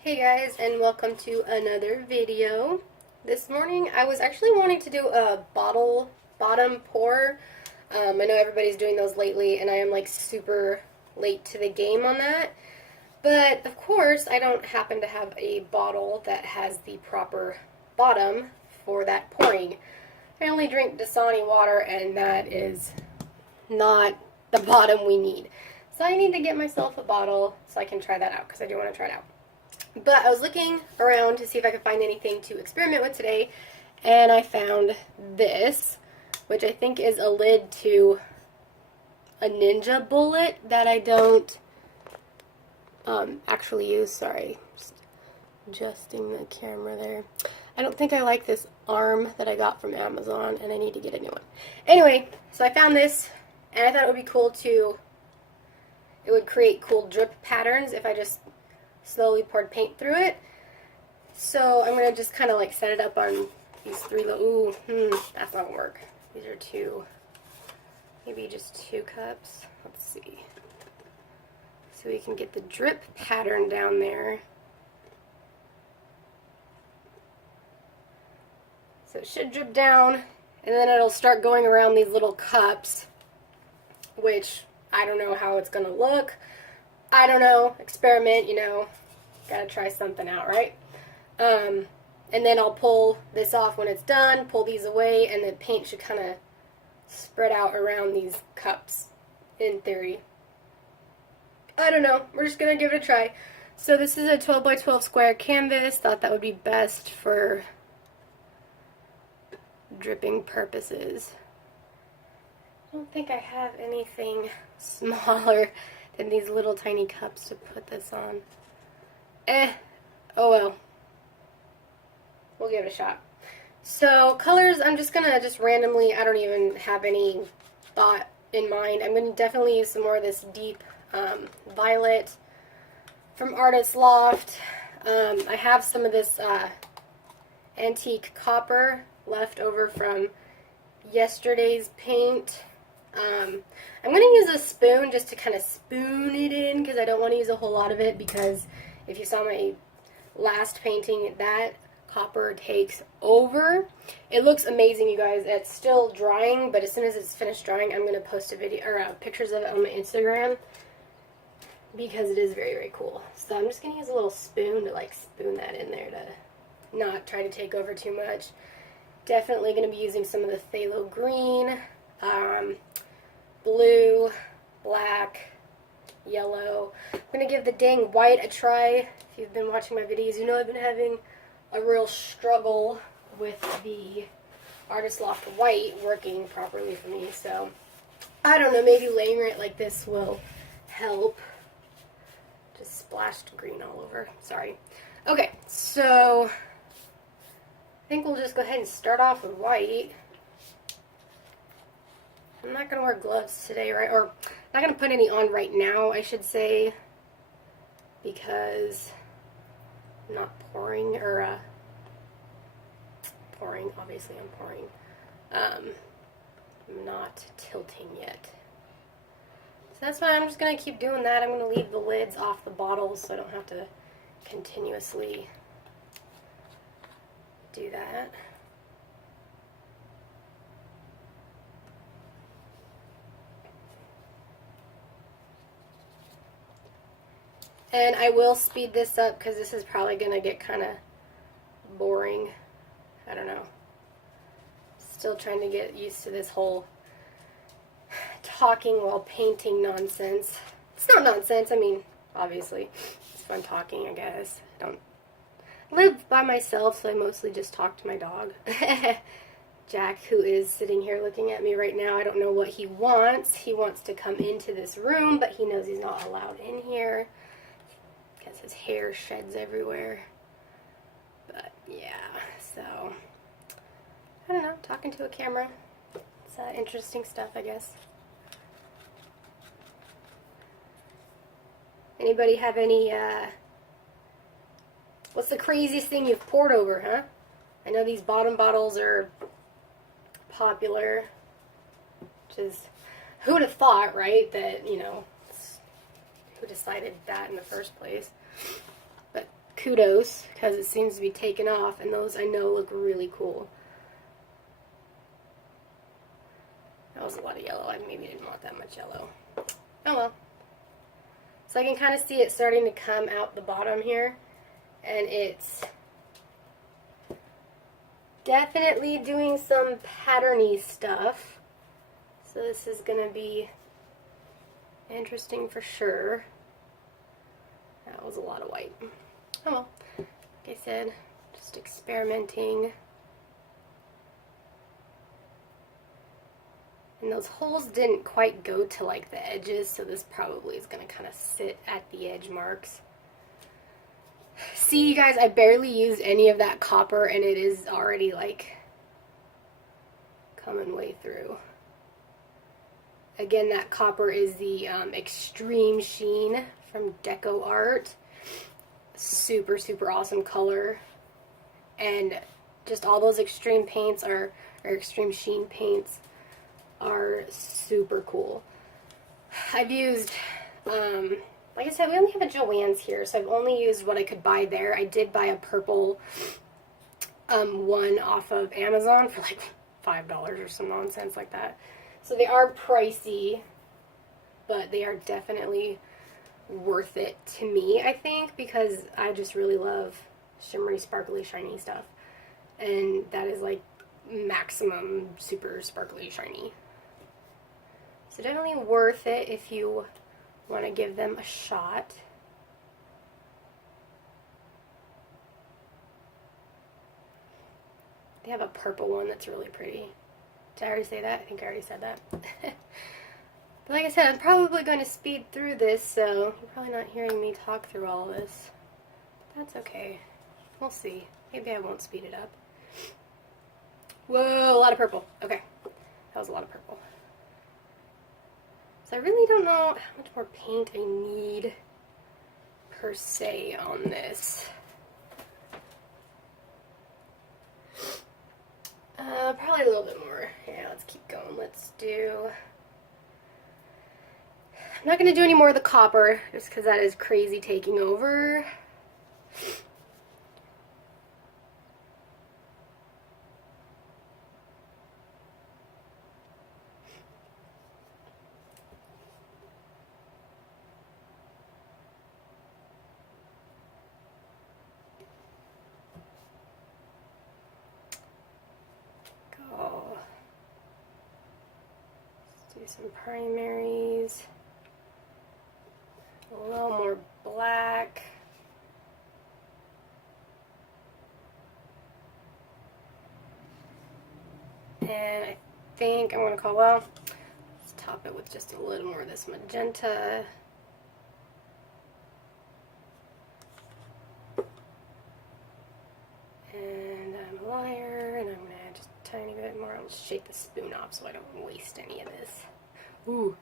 Hey guys, and welcome to another video. This morning I was actually wanting to do a bottle bottom pour. I know everybody's doing those lately and I am like super late to the game on that. But of course I don't happen to have a bottle that has the proper bottom for that pouring. I only drink Dasani water and that is not the bottom we need. So I need to get myself a bottle so I can try that out because I do want to try it out. But I was looking around to see if I could find anything to experiment with today, and I found this, which I think is a lid to a Ninja Bullet that I don't actually use. Sorry, just adjusting the camera there. I don't think I like this arm that I got from Amazon, and I need to get a new one. Anyway, so I found this, and I thought it would be cool it would create cool drip patterns if I just slowly poured paint through it. So I'm going to just kind of like set it up on these three little, that's not going to work. These are maybe just 2 cups. Let's see. So we can get the drip pattern down there. So it should drip down, and then it'll start going around these little cups, which I don't know how it's going to look. I don't know, experiment, gotta try something out, right? And then I'll pull this off when it's done, pull these away, and the paint should kind of spread out around these cups, in theory. I don't know, we're just gonna give it a try. So this is a 12 by 12 square canvas, thought that would be best for dripping purposes. I don't think I have anything smaller than these little tiny cups to put this on. Oh well. We'll give it a shot. So colors, I'm just gonna randomly, I don't even have any thought in mind. I'm gonna definitely use some more of this deep violet from Artist Loft. I have some of this antique copper left over from yesterday's paint. I'm going to use a spoon just to kind of spoon it in because I don't want to use a whole lot of it, because if you saw my last painting, that copper takes over. It looks amazing, you guys. It's still drying, but as soon as it's finished drying, I'm going to post a video or pictures of it on my Instagram because it is very, very cool. So I'm just going to use a little spoon to like spoon that in there to not try to take over too much. Definitely going to be using some of the phthalo green, blue, black, yellow. I'm going to give the dang white a try. If you've been watching my videos, you know I've been having a real struggle with the Artist Loft white working properly for me. So, I don't know, maybe layering it like this will help. Just splashed green all over. Sorry. Okay, so I think we'll just go ahead and start off with white. I'm not going to wear gloves today, right? Or I'm not going to put any on right now, I should say, because I'm not pouring, or pouring, obviously I'm pouring. I'm not tilting yet. So that's why I'm just going to keep doing that. I'm going to leave the lids off the bottles so I don't have to continuously do that. And I will speed this up because this is probably going to get kind of boring. I don't know. Still trying to get used to this whole talking while painting nonsense. It's not nonsense. I mean, obviously, it's fun talking, I guess. I don't live by myself, so I mostly just talk to my dog. Jack, who is sitting here looking at me right now, I don't know what he wants. He wants to come into this room, but he knows he's not allowed in here because his hair sheds everywhere. But yeah, so I don't know, talking to a camera. It's interesting stuff, I guess. Anybody have any, what's the craziest thing you've poured over, huh? I know these bottom bottles are popular, which is, who would have thought, right, that, who decided that in the first place? But kudos, because it seems to be taken off, and those I know look really cool. That was a lot of yellow. I maybe didn't want that much yellow. Oh well. So I can kind of see it starting to come out the bottom here, and it's definitely doing some patterny stuff. So this is going to be interesting for sure. That was a lot of white. Oh well. Like I said, just experimenting. And those holes didn't quite go to like the edges, so this probably is going to kind of sit at the edge marks. See, you guys, I barely used any of that copper, and it is already like coming way through. Again, that copper is the Extreme Sheen from Deco Art. Super, super awesome color. And just all those extreme paints or Extreme Sheen paints are super cool. I've used, like I said, we only have a Joann's here, so I've only used what I could buy there. I did buy a purple one off of Amazon for like $5 or some nonsense like that. So they are pricey, but they are definitely worth it to me, I think, because I just really love shimmery, sparkly, shiny stuff. And that is like maximum super sparkly, shiny. So definitely worth it if you want to give them a shot. They have a purple one that's really pretty. Did I already say that? I think I already said that. But like I said, I'm probably going to speed through this, so you're probably not hearing me talk through all this. But that's okay. We'll see. Maybe I won't speed it up. Whoa, a lot of purple. Okay. That was a lot of purple. So I really don't know how much more paint I need per se on this. Probably a little bit more. Yeah, let's keep going. Let's do... I'm not going to do any more of the copper, just because that is crazy taking over. Some primaries, a little more black, and I think I'm going to call, well, let's top it with just a little more of this magenta. And I'm a liar, and I'm going to add just a tiny bit more. I'll shake the spoon off so I don't waste any of this. Ooh.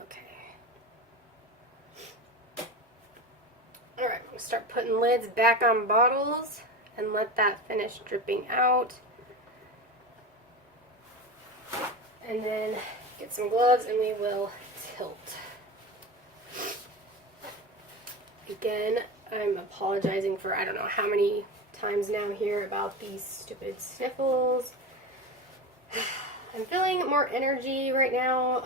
Okay. Alright, I'm going to start putting lids back on bottles and let that finish dripping out. And then get some gloves and we will tilt. Again, I'm apologizing for I don't know how many times now here about these stupid sniffles. I'm feeling more energy right now,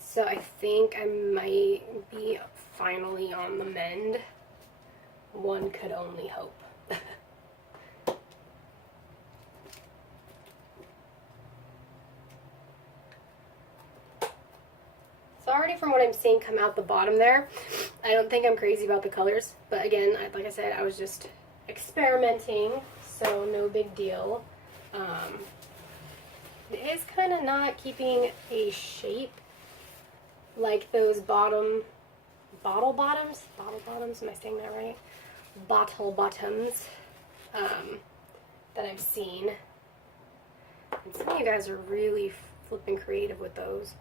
so I think I might be finally on the mend. One could only hope. So already from what I'm seeing come out the bottom there, I don't think I'm crazy about the colors. But again, like I said, I was just experimenting, so no big deal. It is kind of not keeping a shape like those bottle bottoms, am I saying that right? Bottle bottoms that I've seen. And some of you guys are really flipping creative with those.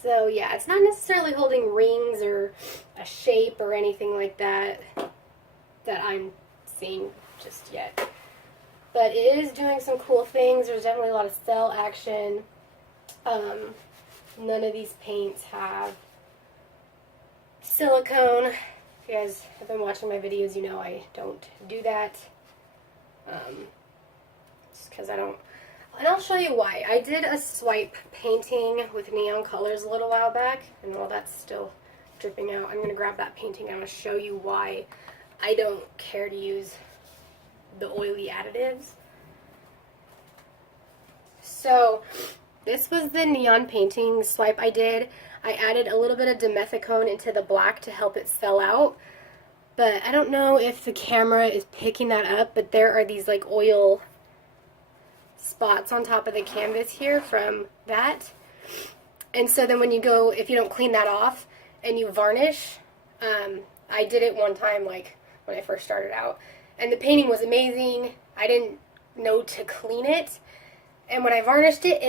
So yeah, it's not necessarily holding rings or a shape or anything like that that I'm seeing just yet. But it is doing some cool things. There's definitely a lot of cell action. None of these paints have silicone. If you guys have been watching my videos, you know I don't do that. Just because I don't. And I'll show you why. I did a swipe painting with neon colors a little while back, and while that's still dripping out, I'm going to grab that painting and I'm going to show you why I don't care to use the oily additives. So, this was the neon painting swipe I did. I added a little bit of dimethicone into the black to help it sell out. But I don't know if the camera is picking that up, but there are these like oil spots on top of the canvas here from that. And so then when you go, if you don't clean that off and you varnish, I did it one time like when I first started out, and the painting was amazing. I didn't know to clean it, and when I varnished it,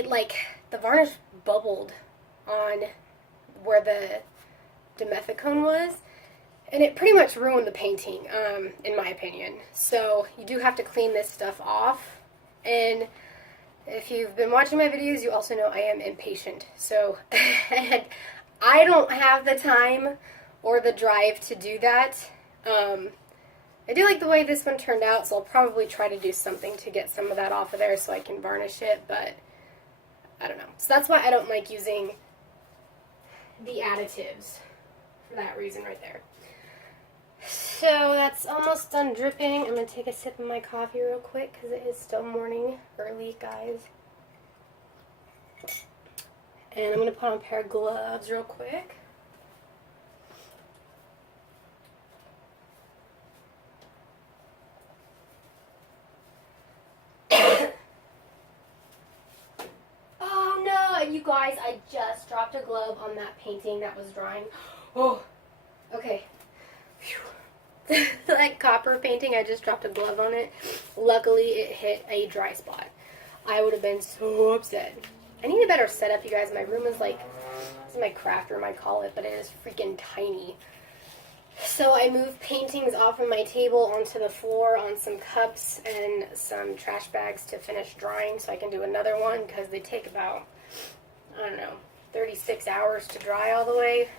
the varnish bubbled on where the dimethicone was, and it pretty much ruined the painting, in my opinion. So you do have to clean this stuff off. And if you've been watching my videos, you also know I am impatient. So I don't have the time or the drive to do that. I do like the way this one turned out, so I'll probably try to do something to get some of that off of there so I can varnish it, but I don't know. So that's why I don't like using the additives, for that reason right there. So that's almost done dripping. I'm going to take a sip of my coffee real quick because it is still morning early, guys. And I'm going to put on a pair of gloves real quick. Oh no, you guys, I just dropped a glove on that painting that was drying. Oh, okay. That copper painting, I just dropped a glove on it. Luckily, it hit a dry spot. I would have been so upset. I need a better setup, you guys. My room is like, this is my craft room, I call it, but it is freaking tiny. So I moved paintings off of my table onto the floor on some cups and some trash bags to finish drying so I can do another one because they take about, I don't know, 36 hours to dry all the way.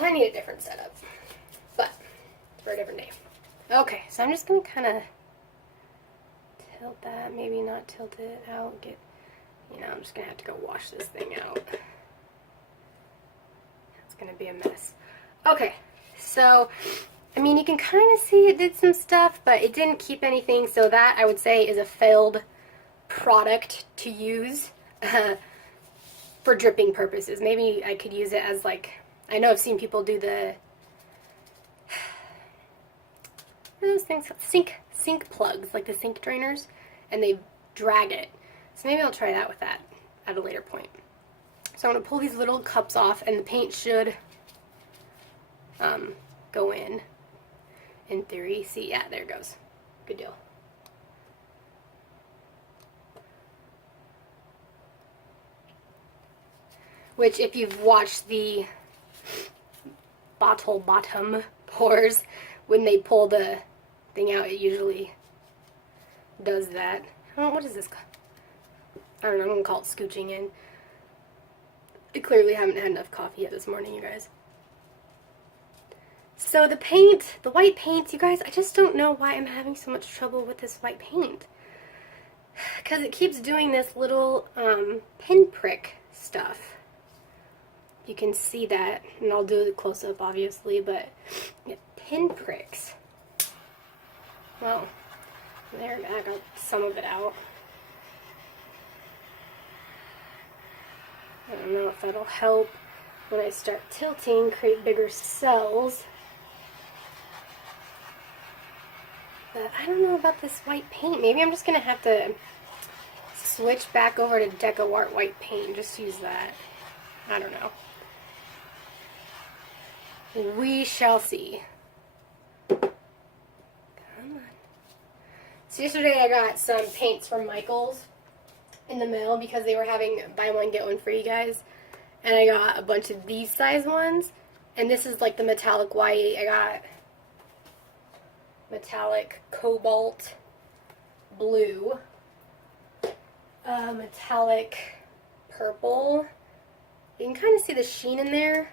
I need a different setup, but it's for a different day. Okay, so I'm just going to kind of tilt that, maybe not tilt it out, I'm just going to have to go wash this thing out. It's going to be a mess. Okay, so, you can kind of see it did some stuff, but it didn't keep anything, so that, I would say, is a failed product to use for dripping purposes. Maybe I could use it as, I know I've seen people do the, what are those things, sink plugs, like the sink drainers, and they drag it. So maybe I'll try that with that at a later point. So I'm going to pull these little cups off, and the paint should go in theory. See, yeah, there it goes. Good deal. Which, if you've watched the bottle bottom pours, when they pull the thing out, it usually does that. What is this? I don't know, I'm going to call it scooching in. I clearly haven't had enough coffee yet this morning, you guys. So the paint, the white paint, you guys, I just don't know why I'm having so much trouble with this white paint. Because it keeps doing this little pinprick stuff. You can see that, and I'll do the close-up, obviously, but it pinpricks. Well, there, I got some of it out. I don't know if that'll help when I start tilting, create bigger cells. But I don't know about this white paint. Maybe I'm just going to have to switch back over to DecoArt white paint and just use that. I don't know. We shall see. Come on. So yesterday I got some paints from Michaels in the mail because they were having buy one get one free, guys. And I got a bunch of these size ones. And this is like the metallic white. I got metallic cobalt blue, metallic purple. You can kind of see the sheen in there.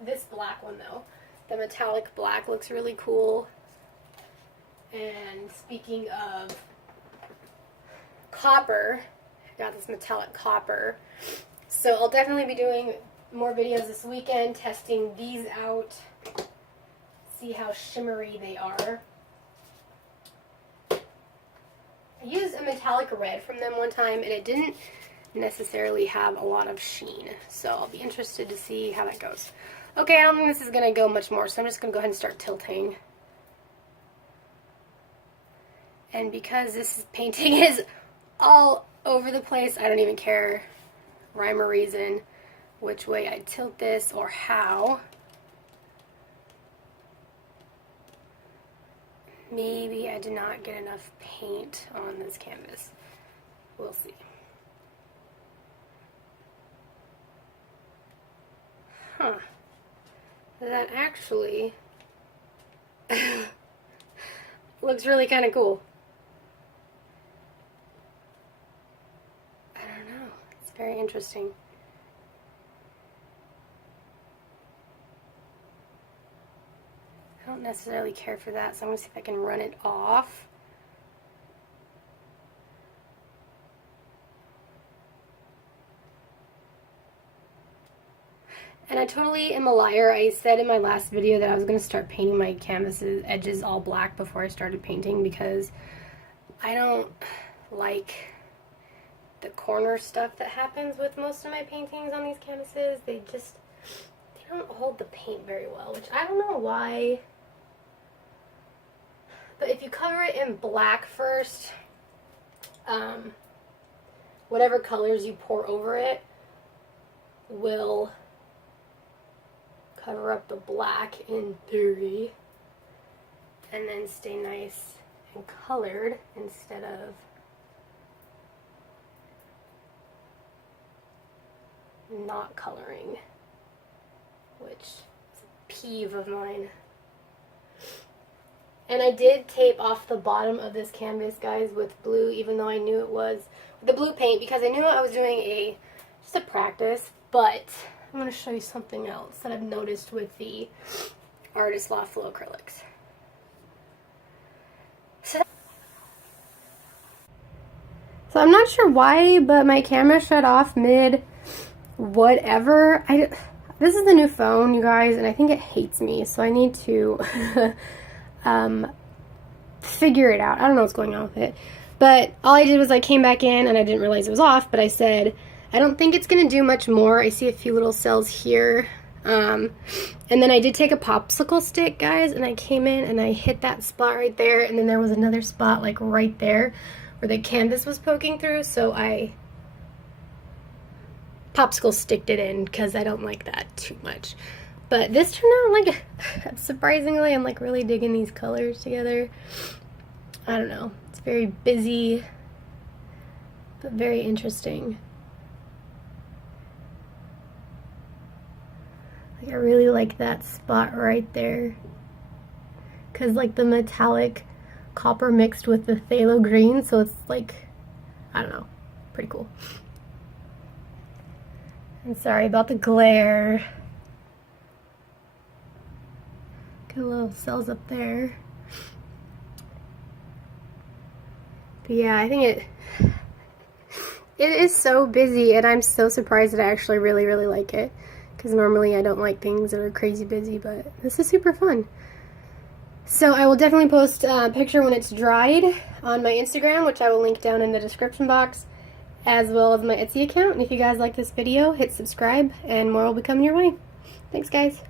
This black one though, the metallic black looks really cool. And speaking of copper, I got this metallic copper. So I'll definitely be doing more videos this weekend, testing these out, see how shimmery they are. I used a metallic red from them one time and it didn't necessarily have a lot of sheen. So I'll be interested to see how that goes. Okay, I don't think this is going to go much more, so I'm just going to go ahead and start tilting. And because this painting is all over the place, I don't even care, rhyme or reason, which way I tilt this or how. Maybe I did not get enough paint on this canvas. We'll see. Huh. That actually looks really kind of cool. I don't know. It's very interesting. I don't necessarily care for that, so I'm going to see if I can run it off. And I totally am a liar. I said in my last video that I was going to start painting my canvas's edges all black before I started painting because I don't like the corner stuff that happens with most of my paintings on these canvases. They don't hold the paint very well, which I don't know why. But if you cover it in black first, whatever colors you pour over it will cover up the black in theory, and then stay nice and colored instead of not coloring, which is a peeve of mine. And I did tape off the bottom of this canvas, guys, with blue, even though I knew it was the blue paint, because I knew I was doing just a practice. But I'm going to show you something else that I've noticed with the Artist Loft Flow acrylics. So I'm not sure why, but my camera shut off mid whatever. This is the new phone, you guys, and I think it hates me, so I need to figure it out. I don't know what's going on with it. But all I did was I came back in and I didn't realize it was off, but I said, I don't think it's going to do much more. I see a few little cells here. And then I did take a popsicle stick, guys, and I came in and I hit that spot right there, and then there was another spot like right there where the canvas was poking through, so I popsicle sticked it in because I don't like that too much. But this turned out like, surprisingly, I'm like really digging these colors together. I don't know. It's very busy, but very interesting. Like I really like that spot right there. Because like the metallic copper mixed with the phthalo green, so it's like, I don't know, pretty cool. And sorry about the glare. Got little cells up there. But yeah, I think it is so busy, and I'm so surprised that I actually really, really like it. Because normally I don't like things that are crazy busy, but this is super fun. So I will definitely post a picture when it's dried on my Instagram, which I will link down in the description box, as well as my Etsy account. And if you guys like this video, hit subscribe, and more will be coming your way. Thanks, guys.